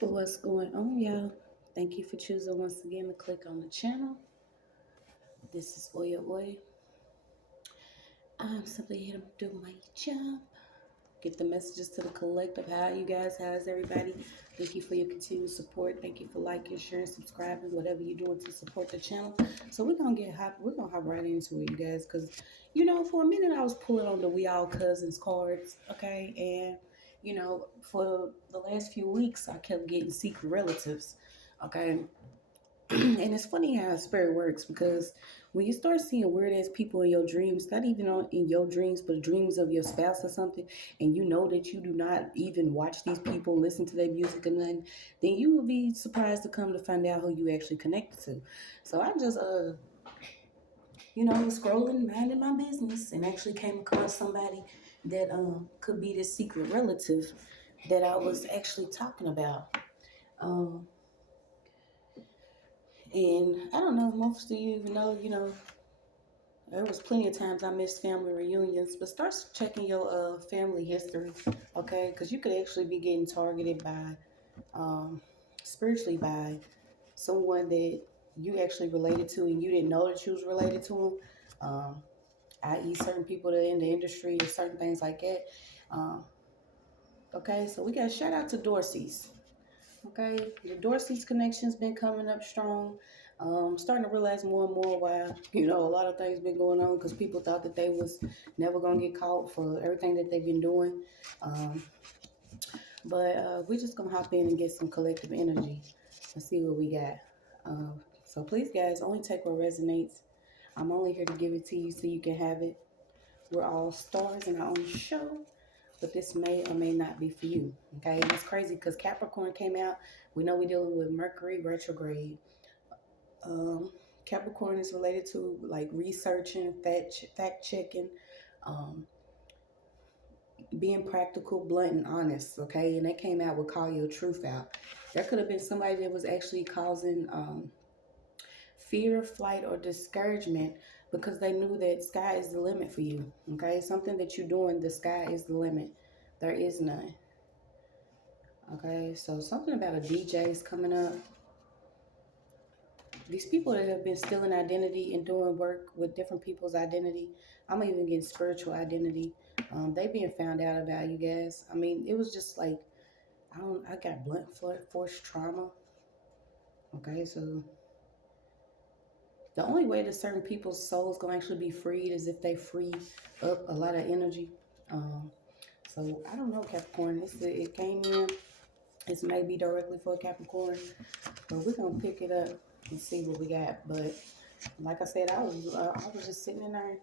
What's going on, y'all? Thank you for choosing once again to click on the channel. This is OYAOY. I'm simply here to do my job, get the messages to the collective. How you guys? How's everybody? Thank you for your continued support. Thank you for liking, sharing, subscribing, whatever you're doing to support the channel. So we're gonna hop right into it, you guys, because for a minute I was pulling on the We All Cousins cards, okay, and for the last few weeks I kept getting secret relatives, okay. And it's funny how spirit works, because when you start seeing weird ass people in your dreams, not even in your dreams, but dreams of your spouse or something, and you know that you do not even watch these people, listen to their music or nothing, then you will be surprised to come to find out who you actually connected to. So I just scrolling, minding my business, and actually came across somebody that could be this secret relative that I was actually talking about. Um, and I don't know if most of you even know, there was plenty of times I missed family reunions, but start checking your family history, okay? Because you could actually be getting targeted by, spiritually, by someone that you actually related to and you didn't know that you was related to them, i.e. certain people that are in the industry or certain things like that. Um, okay, so we got shout out to Dorsey's. Okay, the Dorsey's connection's been coming up strong. Starting to realize more and more why, a lot of things been going on, because people thought that they was never gonna get caught for everything that they've been doing. Um, but we're just gonna hop in and get some collective energy and see what we got. So please, guys, only take what resonates. I'm only here to give it to you so you can have it. We're all stars in our own show, but this may or may not be for you. Okay, and it's crazy because Capricorn came out. We know we're dealing with Mercury retrograde. Um, Capricorn is related to like researching, fact checking, um, being practical, blunt, and honest. Okay, and they came out with call your truth out. There could have been somebody that was actually causing fear, flight, or discouragement because they knew that sky is the limit for you. Okay, something that you're doing, the sky is the limit. There is none. Okay, so something about a DJ is coming up. These people that have been stealing identity and doing work with different people's identity, I'm even getting spiritual identity. They being found out about, you guys. I mean, it was just like, I got blunt force trauma. Okay, so the only way that certain people's souls gonna actually be freed is if they free up a lot of energy. Um, so I don't know, Capricorn. It came in. It's maybe directly for Capricorn, but we're gonna pick it up and see what we got. But like I said, I was just sitting in there,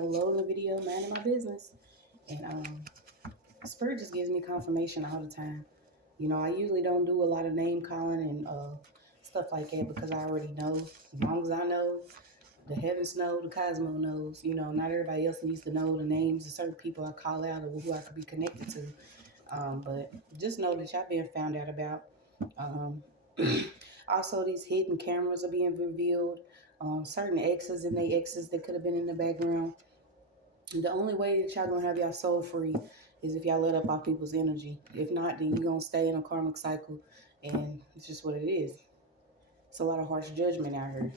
loading the video, minding my business, and Spirit just gives me confirmation all the time. I usually don't do a lot of name calling and stuff like that because I already know. As long as I know, the heavens know, the cosmo knows. Not everybody else needs to know the names of certain people I call out or who I could be connected to. But just know that y'all being found out about. Um, Also, these hidden cameras are being revealed. Certain exes and they exes that could have been in the background. The only way that y'all gonna have y'all soul free is if y'all let up off people's energy. If not, then you're gonna stay in a karmic cycle, and it's just what it is. It's a lot of harsh judgment out here.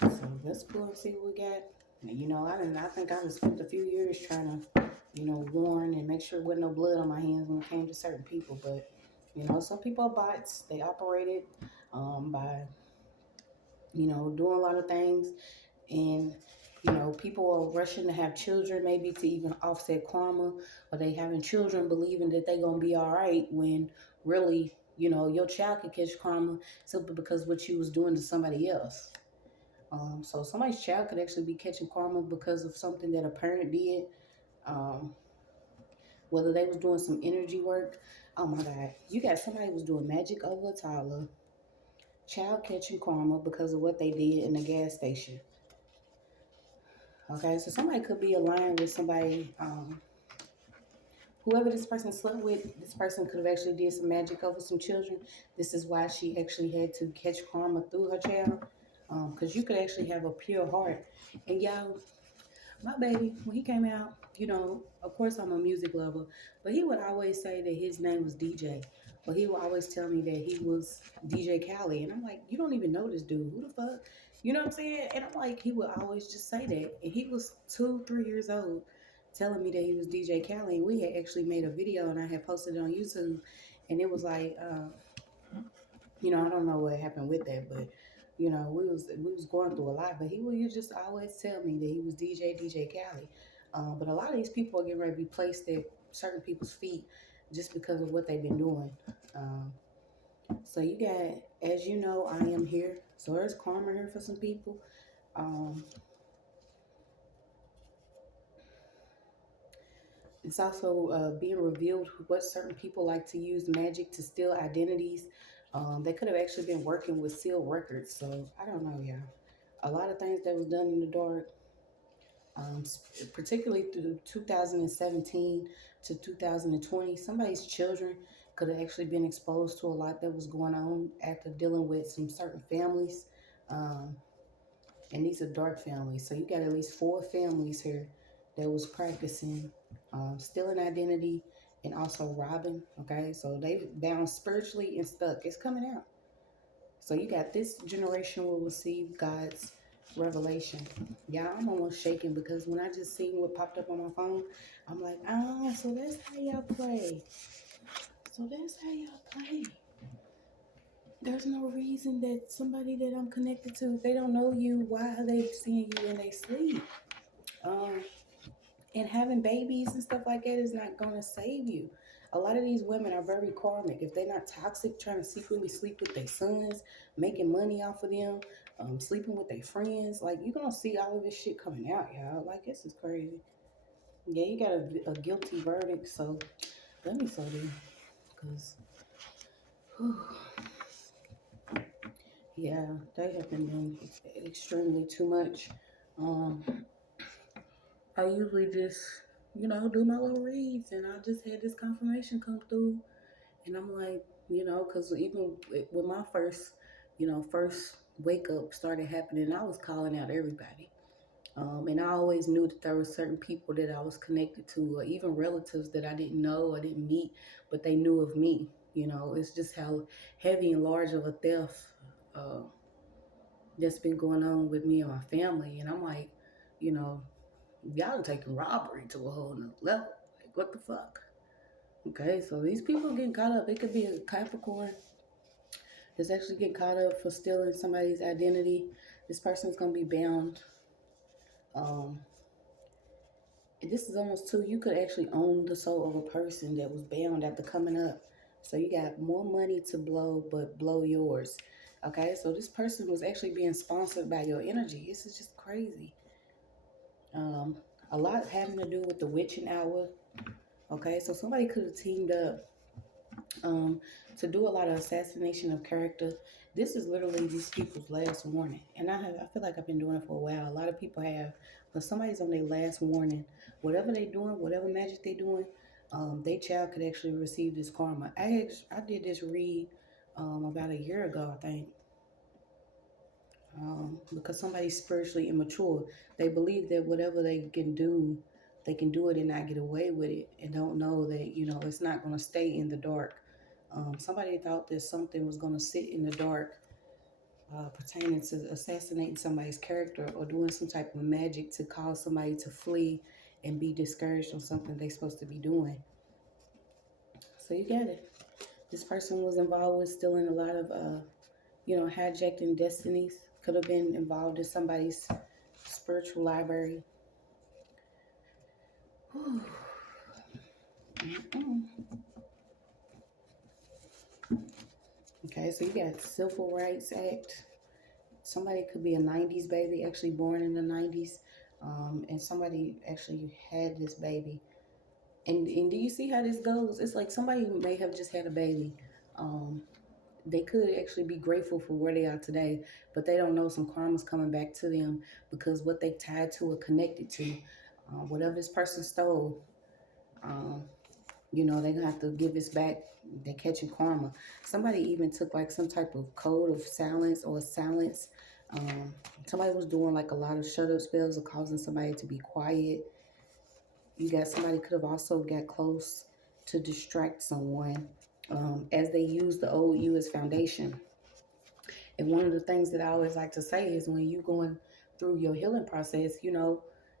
So let's pull and see what we got. I think I spent a few years trying to, warn and make sure there wasn't no blood on my hands when it came to certain people. But, some people are bots. They operated by, doing a lot of things. And, people are rushing to have children, maybe to even offset karma, or they having children believing that they're going to be all right when really, your child could catch karma simply because what you was doing to somebody else. So somebody's child could actually be catching karma because of something that a parent did. Um, whether they was doing some energy work. Oh my God. You got somebody who was doing magic over a toddler. Child catching karma because of what they did in the gas station. Okay, so somebody could be aligned with somebody, whoever this person slept with, this person could have actually did some magic over some children. This is why she actually had to catch karma through her child. Because you could actually have a pure heart. And y'all, my baby, when he came out, of course I'm a music lover, but he would always say that his name was DJ. But he would always tell me that he was DJ Khaled. And I'm like, you don't even know this dude. Who the fuck? You know what I'm saying? And I'm like, he would always just say that. And he was 2, 3 years old telling me that he was DJ Khaled. And we had actually made a video and I had posted it on YouTube. And it was like, I don't know what happened with that, but we was going through a lot. But he would just always tell me that he was DJ Khaled. But a lot of these people are getting ready to be placed at certain people's feet just because of what they've been doing. Um, so you got, as you know, I am here. So there's karma here for some people. Um, it's also being revealed what certain people like to use magic to steal identities. They could have actually been working with sealed records. So I don't know, y'all. A lot of things that was done in the dark, um, particularly through 2017 to 2020. Somebody's children could have actually been exposed to a lot that was going on after dealing with some certain families. Um, and these are dark families. So you got at least 4 families here that was practicing stealing identity and also robbing. Okay, so they bound spiritually and stuck. It's coming out. So you got this generation will receive God's revelation. Yeah, I'm almost shaking because when I just seen what popped up on my phone, I'm like, so that's how y'all play. So that's how y'all play. There's no reason that somebody that I'm connected to, they don't know you, why are they seeing you in their sleep? And having babies and stuff like that is not going to save you. A lot of these women are very karmic. If they're not toxic, trying to secretly sleep with their sons, making money off of them, sleeping with their friends, like you're going to see all of this shit coming out, y'all. Like, this is crazy. Yeah, you got a guilty verdict. So let me slow down because, yeah, they have been doing extremely too much. Um, I usually just, do my little reads, and I just had this confirmation come through, and I'm like, because even with my first wake up started happening, I was calling out everybody. And I always knew that there were certain people that I was connected to, or even relatives that I didn't know or didn't meet, but they knew of me. It's just how heavy and large of a theft uh, that's been going on with me and my family. And I'm like, you know, y'all taking robbery to a whole nother level. Like, what the fuck? Okay, so these people getting caught up. It could be a Capricorn that's actually getting caught up for stealing somebody's identity. This person's gonna be bound. Um, this is almost too. You could actually own the soul of a person that was bound after coming up. So you got more money to blow, but blow yours. Okay, so this person was actually being sponsored by your energy. This is just crazy. Um, a lot having to do with the witching hour. Okay, so somebody could have teamed up to do a lot of assassination of character. This is literally these people's last warning, and I feel like I've been doing it for a while. A lot of people have, but somebody's on their last warning. Whatever they're doing, whatever magic they're doing, their child could actually receive this karma. I did this read about a year ago, I think, because somebody's spiritually immature. They believe that whatever they can do it and not get away with it, and don't know that it's not going to stay in the dark. Somebody thought that something was going to sit in the dark pertaining to assassinating somebody's character or doing some type of magic to cause somebody to flee and be discouraged on something they're supposed to be doing. So you get it. This person was involved with stealing a lot of, hijacking destinies. Could have been involved in somebody's spiritual library. Okay, so you got Civil Rights Act. Somebody could be a 90s baby, actually born in the 90s. And somebody actually had this baby. And do you see how this goes? It's like somebody may have just had a baby. They could actually be grateful for where they are today, but they don't know some karma's coming back to them because what they tied to or connected to, whatever this person stole, they're gonna have to give this back. They're catching karma. Somebody even took like some type of code of silence or silence. Somebody was doing like a lot of shut up spells or causing somebody to be quiet. You got somebody could have also got close to distract someone. as they use the old you as foundation. And one of the things that I always like to say is when you going through your healing process,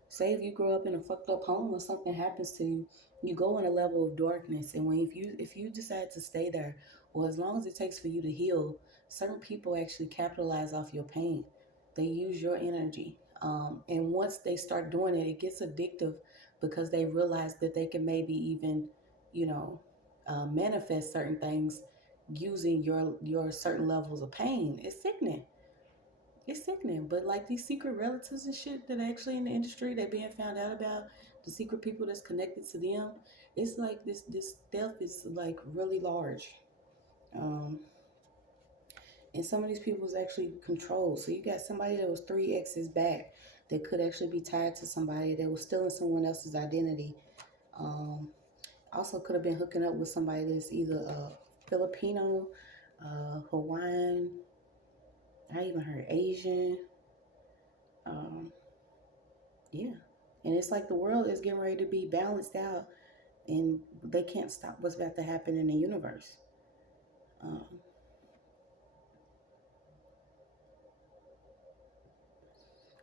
say if you grow up in a fucked up home or something happens to you, you go in a level of darkness. And when if you decide to stay there, or as long as it takes for you to heal, certain people actually capitalize off your pain. They use your energy. And once they start doing it, it gets addictive because they realize that they can maybe even, you know, manifest certain things using your certain levels of pain. It's sickening. It's sickening. But like these secret relatives and shit that actually in the industry they being found out about, the secret people that's connected to them, it's like this stuff is like really large. Um, and some of these people is actually controlled. So you got somebody that was three exes back that could actually be tied to somebody that was stealing someone else's identity. Um, Also could have been hooking up with somebody that's either Filipino, Hawaiian, I even heard Asian. Um, yeah. And it's like the world is getting ready to be balanced out and they can't stop what's about to happen in the universe. Um,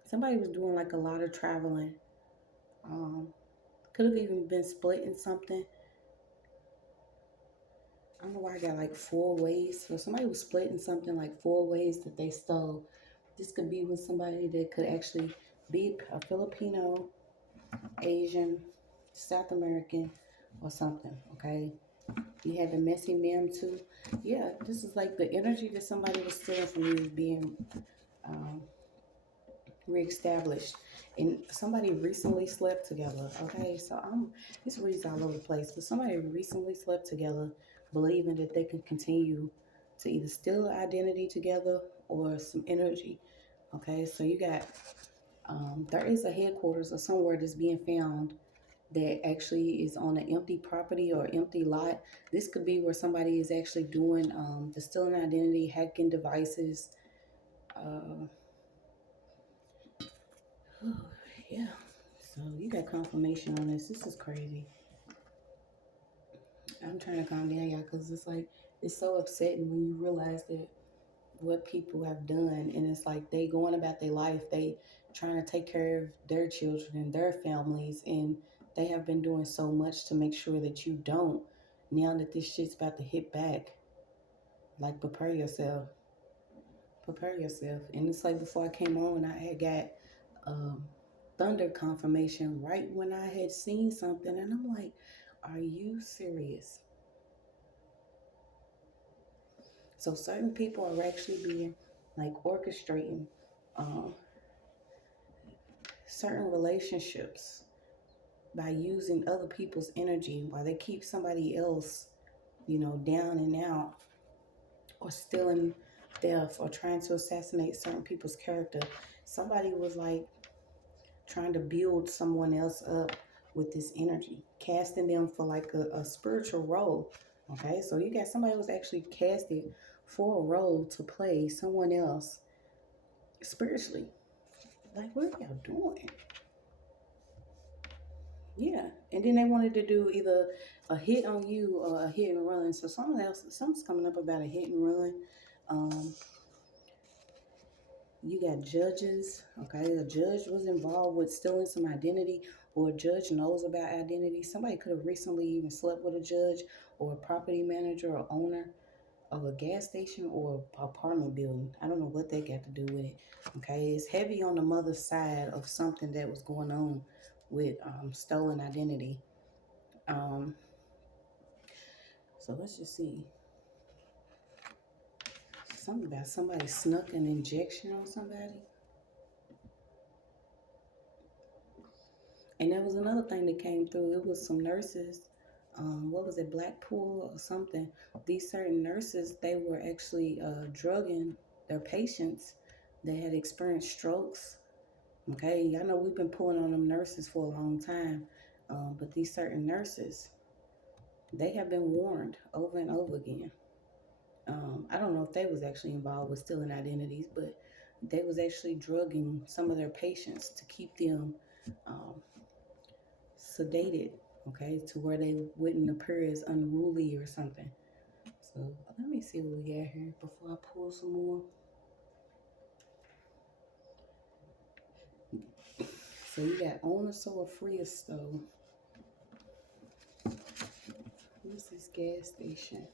Somebody was doing like a lot of traveling. Um, could have even been splitting something. I don't know why I got like four ways. So somebody was splitting something like four ways that they stole. This could be with somebody that could actually be a Filipino, Asian, South American, or something. Okay. You had the messy mem too. Yeah, this is like the energy that somebody was stealing from you is being um, reestablished. And somebody recently slept together. Okay, so this reads all over the place, but somebody recently slept together, believing that they can continue to either steal an identity together or some energy. Okay, so you got there is a headquarters or somewhere that's being found that actually is on an empty property or empty lot. This could be where somebody is actually doing the stealing identity, hacking devices. Uh, yeah. So you got confirmation on this. This is crazy. I'm trying to calm down, y'all, because it's like it's so upsetting when you realize that what people have done, and it's like they going about their life, they trying to take care of their children and their families, and they have been doing so much to make sure that you don't. Now that this shit's about to hit back, like prepare yourself. And it's like before I came on, I had got um, thunder confirmation right when I had seen something, and I'm like, are you serious? So certain people are actually being like orchestrating um, certain relationships by using other people's energy while they keep somebody else, down and out, or stealing death or trying to assassinate certain people's character. Somebody was like trying to build someone else up with this energy, casting them for like a spiritual role. Okay, so you got somebody who was actually casted for a role to play someone else spiritually. Like, what are y'all doing? Yeah, and then they wanted to do either a hit on you or a hit and run. So something's coming up about a hit and run. Um, you got judges. Okay, a judge was involved with stealing some identity, or a judge knows about identity. Somebody could have recently even slept with a judge, or a property manager or owner of a gas station or apartment building. I don't know what they got to do with it. Okay, it's heavy on the mother's side of something that was going on with stolen identity. Um, so let's just see. Something about somebody snuck an injection on somebody. And there was another thing that came through. It was some nurses. What was it, Blackpool or something? These certain nurses, they were actually drugging their patients that had experienced strokes. Okay, I know we've been pulling on them nurses for a long time, but these certain nurses, they have been warned over and over again. I don't know if they was actually involved with stealing identities, but they was actually drugging some of their patients to keep them um, sedated, okay, to where they wouldn't appear as unruly or something. So let me see what we got here before I pull some more. So you got own a soul, free a stove. What's this gas station?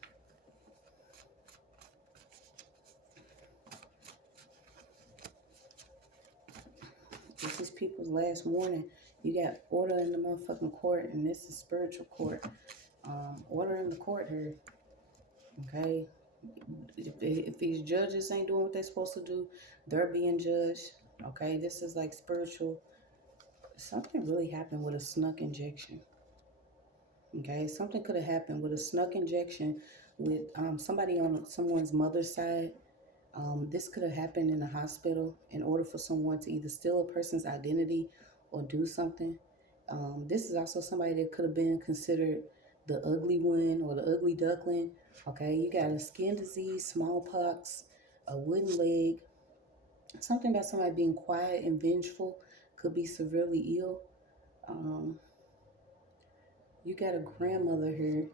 This is people's last warning. You got order in the motherfucking court, and this is spiritual court. Order in the court here. Okay? If these judges ain't doing what they're supposed to do, they're being judged. Okay? This is like spiritual. Something really happened with a snuck injection. Okay? Something could have happened with a snuck injection with somebody on someone's mother's side. This could have happened in a hospital in order for someone to either steal a person's identity or do something. This is also somebody that could have been considered the ugly one or the ugly duckling. Okay, you got a skin disease, smallpox, a wooden leg, something about somebody being quiet and vengeful, could be severely ill. You got a grandmother here.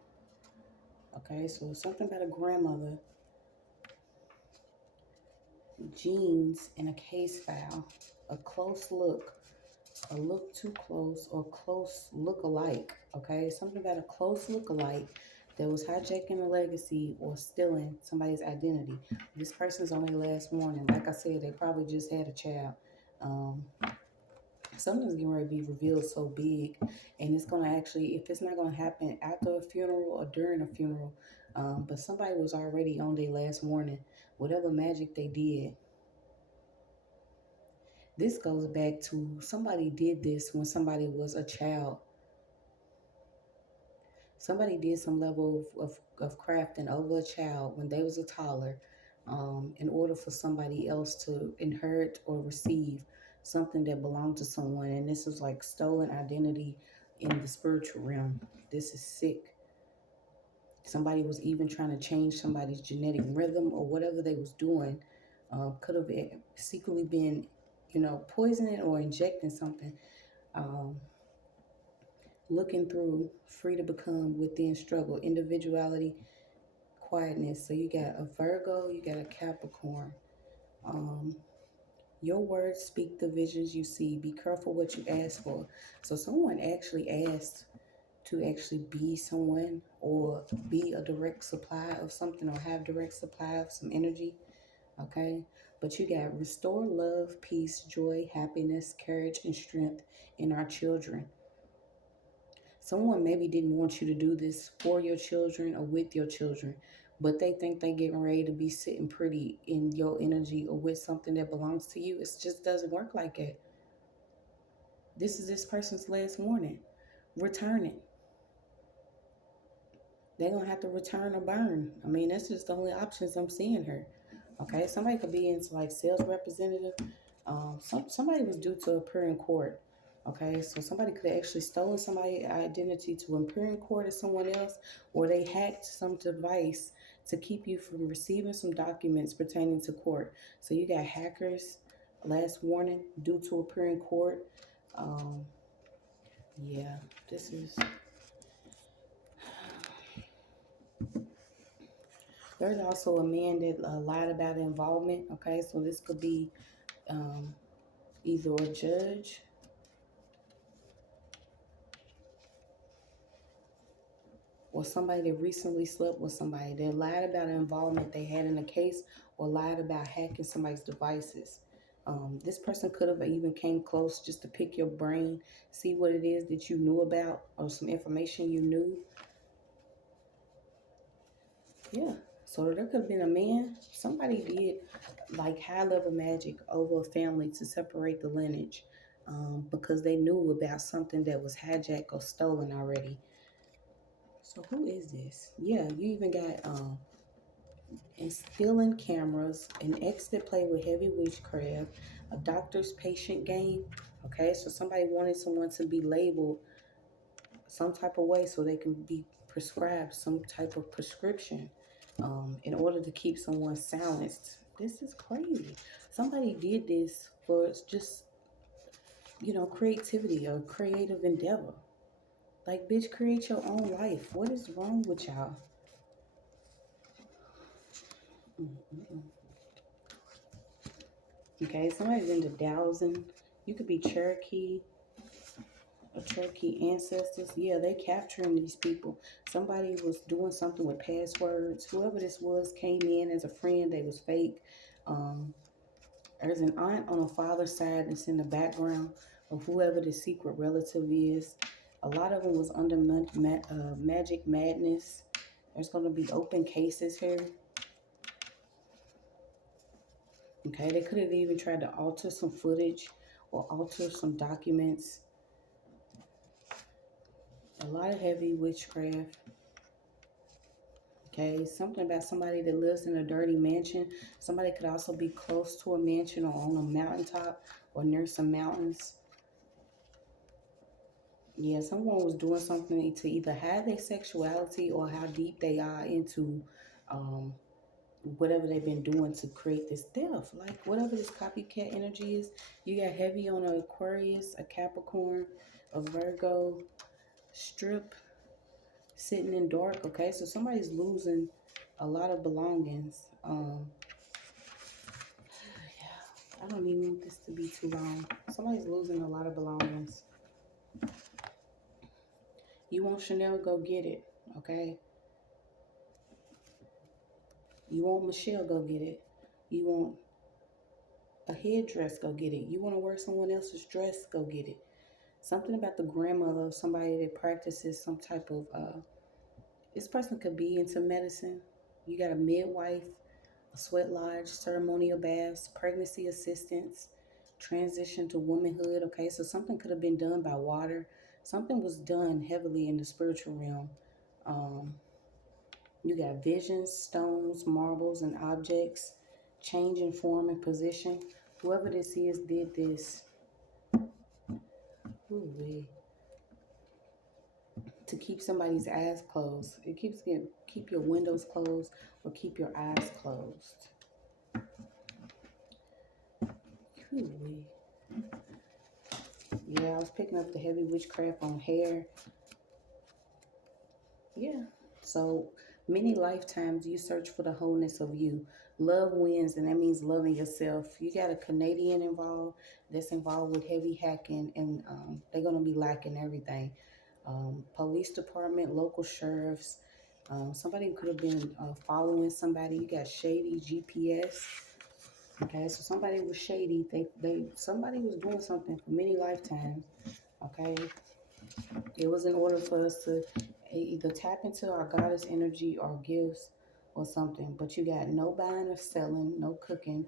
Okay, so something about a grandmother. Genes in a case file, a close look, a look too close, or close look alike. Okay, something about a close look alike that was hijacking a legacy or stealing somebody's identity. This person's on their last warning. Like I said, they probably just had a child. Something's getting ready to be revealed so big, and it's gonna actually, if it's not gonna happen after a funeral or during a funeral, but somebody was already on their last warning. Whatever magic they did, this goes back to somebody did this when somebody was a child. Somebody did some level of crafting over a child when they was a toddler, in order for somebody else to inherit or receive something that belonged to someone. And this was like stolen identity in the spiritual realm. This is sick. Somebody was even trying to change somebody's genetic rhythm or whatever they was doing. Could have secretly been, poisoning or injecting something. Looking through, free to become, within struggle, individuality, quietness. So you got a Virgo, you got a Capricorn. Your words speak the visions you see. Be careful what you ask for. So someone actually asked to actually be someone or be a direct supply of something or have direct supply of some energy. Okay, but you got restore love, peace, joy, happiness, courage, and strength in our children. Someone maybe didn't want you to do this for your children or with your children, but they think they getting ready to be sitting pretty in your energy or with something that belongs to you. It just doesn't work like that. This is this person's last warning. Return it. They're going to have to return or burn. I mean, that's just the only options I'm seeing here. Okay, somebody could be into like sales representative. Somebody was due to appear in court. Okay, so somebody could have actually stolen somebody's identity to appear in court as someone else, or they hacked some device to keep you from receiving some documents pertaining to court. So you got hackers, last warning, due to appear in court. Yeah, this is... There's also a man that lied about involvement. Okay, so this could be either a judge or somebody that recently slept with somebody that lied about an involvement they had in a case or lied about hacking somebody's devices. This person could have even came close just to pick your brain, see what it is that you knew about or some information you knew. Yeah, so there could have been a man. Somebody did like high level magic over a family to separate the lineage, because they knew about something that was hijacked or stolen already. So who is this? Yeah, you even got instilling cameras, an ex that played with heavy witchcraft, a doctor's patient game. Okay, so somebody wanted someone to be labeled some type of way so they can be prescribed some type of prescription, in order to keep someone silenced. This is crazy. Somebody did this for just, creativity or creative endeavor. Like, bitch, create your own life. What is wrong with y'all? Okay, somebody's into dowsing. You could be Cherokee, or Cherokee ancestors. Yeah, they capturing these people. Somebody was doing something with passwords. Whoever this was came in as a friend. They was fake. Um, there's an aunt on the father's side that's in the background of whoever the secret relative is. A lot of them was under magic madness. There's going to be open cases here. Okay, they could have even tried to alter some footage or alter some documents. A lot of heavy witchcraft. Okay, something about somebody that lives in a dirty mansion. Somebody could also be close to a mansion or on a mountaintop or near some mountains. Yeah, someone was doing something to either hide their sexuality or how deep they are into um, whatever they've been doing to create this death. Like whatever this copycat energy is, you got heavy on an Aquarius, a Capricorn, a Virgo, strip, sitting in dark. Okay, so somebody's losing a lot of belongings. Yeah, I don't even want this to be too long. Somebody's losing a lot of belongings. You want Chanel, go get it. Okay. You want Michelle, go get it. You want a headdress, go get it. You want to wear someone else's dress, go get it. Something about the grandmother of somebody that practices some type of, this person could be into medicine. You got a midwife, a sweat lodge, ceremonial baths, pregnancy assistance, transition to womanhood. Okay, so something could have been done by water. Something was done heavily in the spiritual realm. You got visions, stones, marbles, and objects, changing form and position. Whoever this is did this. Ooh, to keep somebody's eyes closed. It keeps getting, keep your windows closed or keep your eyes closed. Ooh, yeah, I was picking up the heavy witchcraft on hair. Yeah. So many lifetimes you search for the wholeness of you. Love wins, and that means loving yourself. You got a Canadian involved that's involved with heavy hacking, and they're going to be lacking everything. Police department, local sheriffs. Somebody could have been following somebody. You got shady GPS. Okay, so somebody was shady. Somebody was doing something for many lifetimes. Okay, it was in order for us to either tap into our goddess energy or gifts or something. But you got no buying or selling, no cooking.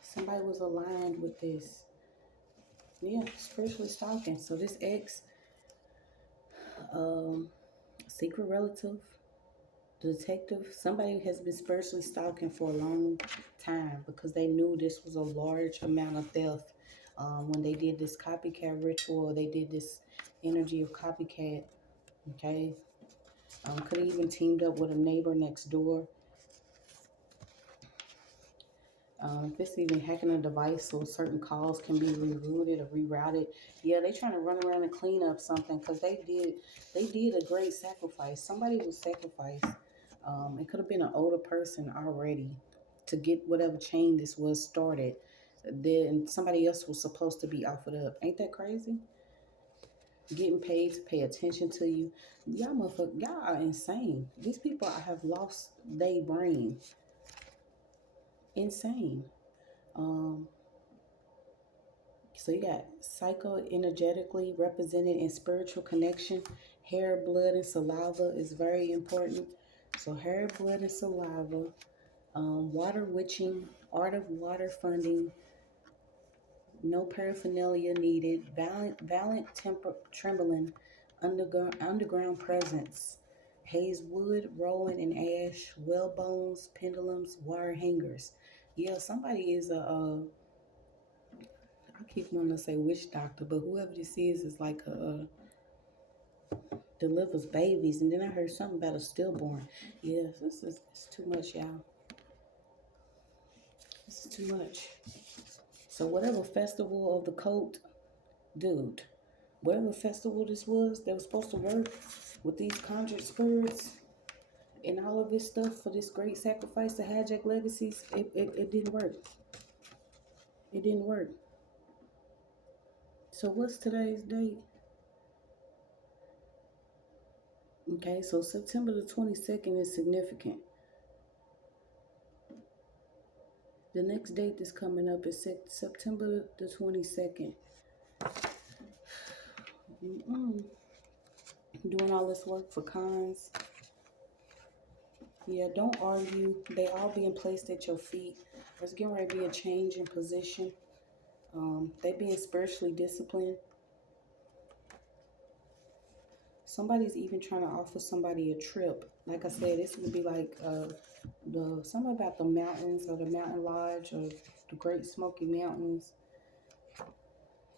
Somebody was aligned with this. Yeah, spiritually stalking. So this ex, secret relative, detective, somebody has been spiritually stalking for a long time because they knew this was a large amount of theft. When they did this copycat ritual, they did this energy of copycat. Okay, could have even teamed up with a neighbor next door. If it's even hacking a device so certain calls can be rerouted or rerouted. Yeah, they trying to run around and clean up something because they did a great sacrifice. Somebody was sacrificed. It could have been an older person already to get whatever chain this was started. Then somebody else was supposed to be offered up. Ain't that crazy? Getting paid to pay attention to you. Y'all are insane. These people have lost their brain. Insane. Um, so you got psycho-energetically represented in spiritual connection. Hair, blood, and saliva is very important. So hair, blood, and saliva. Water witching, art of water funding, no paraphernalia needed. Violent trembling, underground presence. Hazewood, rolling in ash, well bones, pendulums, wire hangers. Yeah, somebody is I keep wanting to say witch doctor, but whoever this is like delivers babies. And then I heard something about a stillborn. Yeah, it's too much, y'all. This is too much. So whatever festival of the cult, dude, whatever festival this was that was supposed to work with these conjured spirits, And all of this stuff for this great sacrifice to hijack legacies, it didn't work. It didn't work. So what's today's date? Okay, so September the 22nd is significant. The next date that's coming up is September the 22nd. Doing all this work for cons. Yeah, don't argue. They all being placed at your feet. There's getting ready to be a change in position. They being spiritually disciplined. Somebody's even trying to offer somebody a trip. Like I said, this would be like something about the mountains or the mountain lodge or the Great Smoky Mountains.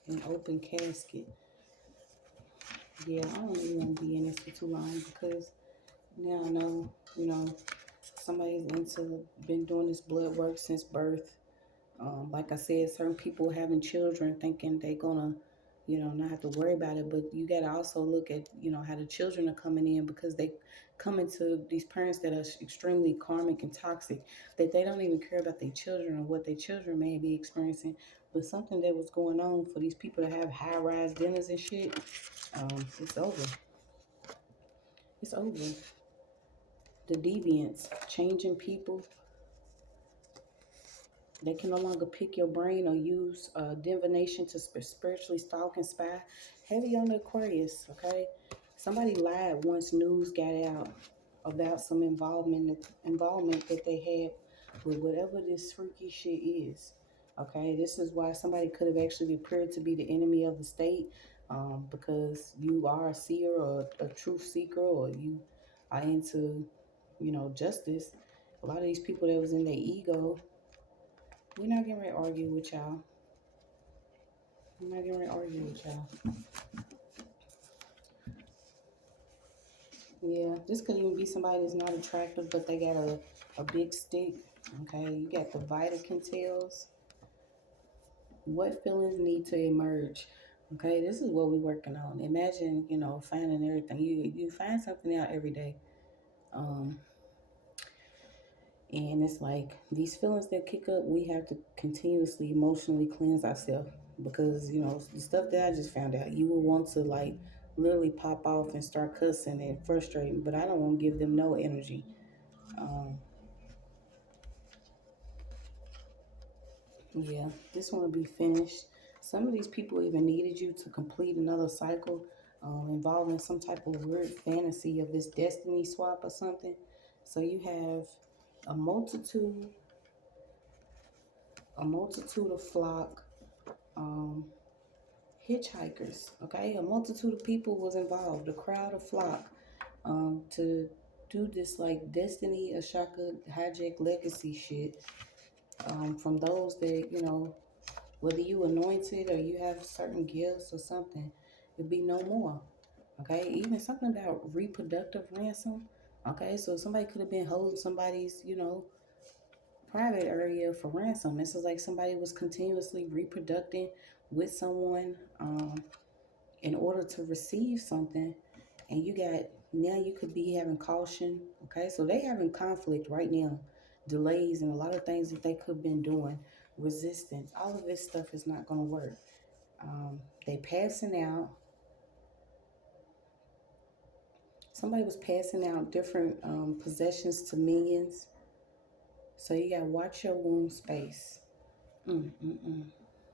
An open casket. Yeah, I don't even want to be in this for too long because now I know, somebody's been doing this blood work since birth. Like I said, certain people having children thinking they're gonna, not have to worry about it. But you gotta also look at, how the children are coming in because they come into these parents that are extremely karmic and toxic, that they don't even care about their children or what their children may be experiencing. But something that was going on for these people to have high-rise dinners and shit, it's over. It's over. The deviants, changing people. They can no longer pick your brain or use divination to spiritually stalk and spy. Heavy on the Aquarius, okay? Somebody lied once news got out about some involvement that they had with whatever this freaky shit is. Okay, this is why somebody could have actually appeared to be the enemy of the state, because you are a seer or a truth seeker, or you are into, justice. A lot of these people that was in their ego. We're not getting ready to argue with y'all. I'm not getting ready to argue with y'all. Yeah, this could even be somebody that's not attractive, but they got a big stick. Okay, you got the Vatican tails. What feelings need to emerge? Okay, this is what we're working on. Imagine, finding everything. You find something out every day. And it's like these feelings that kick up, we have to continuously emotionally cleanse ourselves because, the stuff that I just found out, you will want to like literally pop off and start cussing and frustrating, but I don't want to give them no energy. Yeah, this one will be finished. Some of these people even needed you to complete another cycle involving some type of weird fantasy of this destiny swap or something. So you have a multitude of flock, hitchhikers. Okay, a multitude of people was involved, a crowd of flock, to do this like destiny ashaka hijack legacy shit, from those that, whether you anointed or you have certain gifts or something, it'll be no more. Okay, even something about reproductive ransom. Okay, so somebody could have been holding somebody's, private area for ransom. This is like somebody was continuously reproducing with someone, in order to receive something, and now you could be having caution. Okay, so they having conflict right now, delays, and a lot of things that they could have been doing, resistance. All of this stuff is not going to work. They passing out. Somebody was passing out different possessions to minions. So you got to watch your womb space.